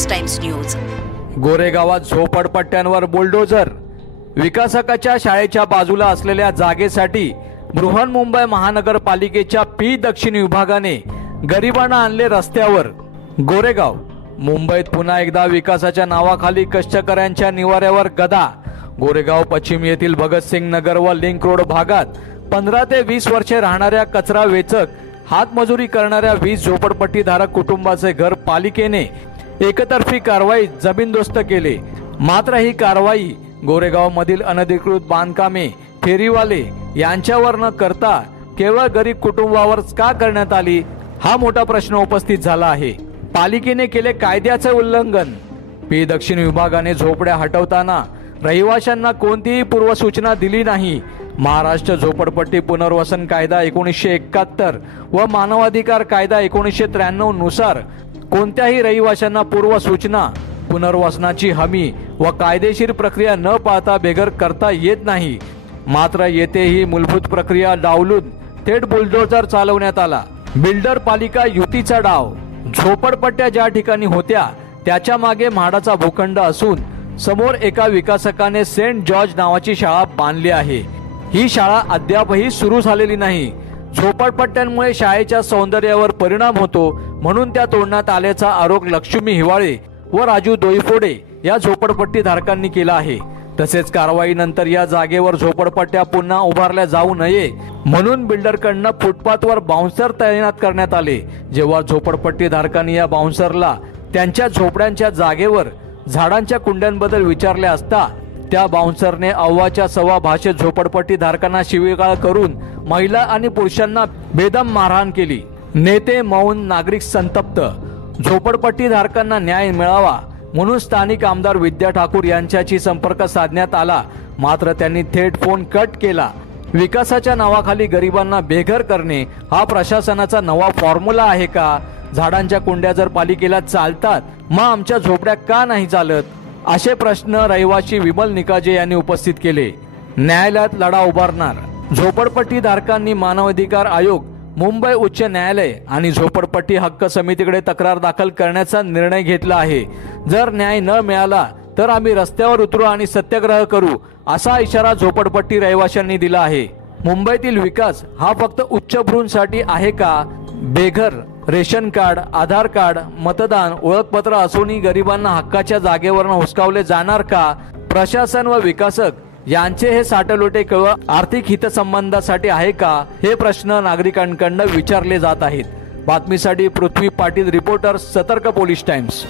Police times news. गोरेगावात झोपडपट्ट्यांवर bulldozer. विकासकाच्या शाळेच्या बाजूला असलेल्या जागेसाठी बृहन्मुंबई महानगरपालिकेच्या पी दक्षिण विभागाने गरिबांना आणले रस्त्यावर। गोरेगाव मुंबईत पुन्हा एकदा विकासाच्या नावाखाली कष्टकऱ्यांच्या निवाऱ्यावर गदा। गोरेगाव पश्चिम येथील भगतसिंग नगर व लिंक रोड भागात 15 ते 20 वर्षे राहणाऱ्या कचरा वेचक हातमजुरी करणाऱ्या 20 झोपडपट्टीधारक कुटुंबाचे घर पालिकेने एकतर्फी कारवाई जमीनदोस्त केले। मात्र ही कारवाई गोरेगाव मधील अनधिकृत बांधकामे फेरीवाले यांच्यावर न करता केवळ गरीब कुटुंबावरच का करण्यात आली, हा मोठा प्रश्न उपस्थित झाला आहे। पालिकेने केले कायद्याचे उल्लंघन। पी दक्षिण विभागाने झोपड्या हटवताना रहिवाशांना कोणतीही पूर्वसूचना दिली नाही। महाराष्ट्र झोपडपट्टी पुनर्वसन कायदा 1971 व मानवाधिकार कायदा 1993 नुसार कोणत्याही रहिवाशांना पूर्वसूचना, पुनर्वसनाची हमी व कायदेशीर प्रक्रिया न पाहता बेघर करता येत नाही। मात्र येथे ही मूलभूत प्रक्रिया डावलून थेट बुलडोझर चालवण्यात आला। बिल्डर पालिका युतीचा डाव। झोपडपट्ट्या ज्या ठिकाणी होत्या त्याच्या मागे म्हाडाचा भूखंड असून समोर एका विकासकाने सेंट जॉर्ज नावाची शाळा बांधली आहे। ही शाळा अद्यापही सुरू झालेली नाही। झोपडपट्ट्यांमुळे शाळेच्या सौंदर्यावर परिणाम होतो म्हणून त्या तोडण्यात आल्याचा आरोप लक्ष्मी हिवाळे व राजू दोईफोडे या झोपडपट्टी धारकांनी केला आहे। तसेच कारवाईनंतर या जागेवर झोपडपट्ट्या पुन्हा उभारल्या जाऊ नये म्हणून बिल्डरकडून फुटपाथवर बाउन्सर तैनात करण्यात आले। जेव्हा झोपडपट्टी धारकांनी या बाउन्सरला त्यांच्या झोपड्यांच्या जागेवर झाडांच्या कुंड्यांबद्दल विचारले असता त्या बाउन्सरने अव्वाच्या सव्वा भाषेत झोपडपट्टी धारकांना शिवीगाळ करून महिला आणि पुरुषांना बेदम मारहाण केली। नेते मौन, नागरिक संतप्त। झोपडपट्टी धारकांना न्याय मिळावा म्हणून स्थानिक आमदार विद्या ठाकूर यांच्याशी संपर्क साधण्यात आला, मात्र त्यांनी थेट फोन कट केला। विकासाच्या नावाखाली गरिबांना बेघर करणे हा प्रशासनाचा नवा फॉर्म्युला आहे का? झाडांच्या कुंड्या जर पालिकेला चालतात मग आमच्या झोपड्या का नाही चालत, असे प्रश्न रहिवासी विमल निकाजे यांनी उपस्थित केले। न्यायालयात लढा उभारणार। झोपडपट्टी धारकांनी मानवाधिकार आयोग, मुंबई उच्च न्यायालय आणि झोपडपट्टी हक्क समितीकडे तक्रार दाखल करण्याचा निर्णय घेतला आहे। जर न्याय न मिळाला तर आम्ही रस्त्यावर उतरू आणि सत्याग्रह करू, असा इशारा झोपडपट्टी रहिवाशांनी दिला आहे। मुंबईतील विकास हा फक्त उच्चभ्रूंसाठी आहे का? बेघर, रेशन कार्ड, आधार कार्ड, मतदान, ओळखपत्र असूनही गरिबांना हक्काच्या जागेवरून हुसकावले जाणार का? प्रशासन व विकासक यांचे हे साठलोटे केवळ आर्थिक हितसंबंधासाठी आहे का? हे प्रश्न नागरिकांकडून विचारले जात आहेत। बातमीसाठी पृथ्वी पाटील, रिपोर्टर, सतर्क पोलीस टाइम्स।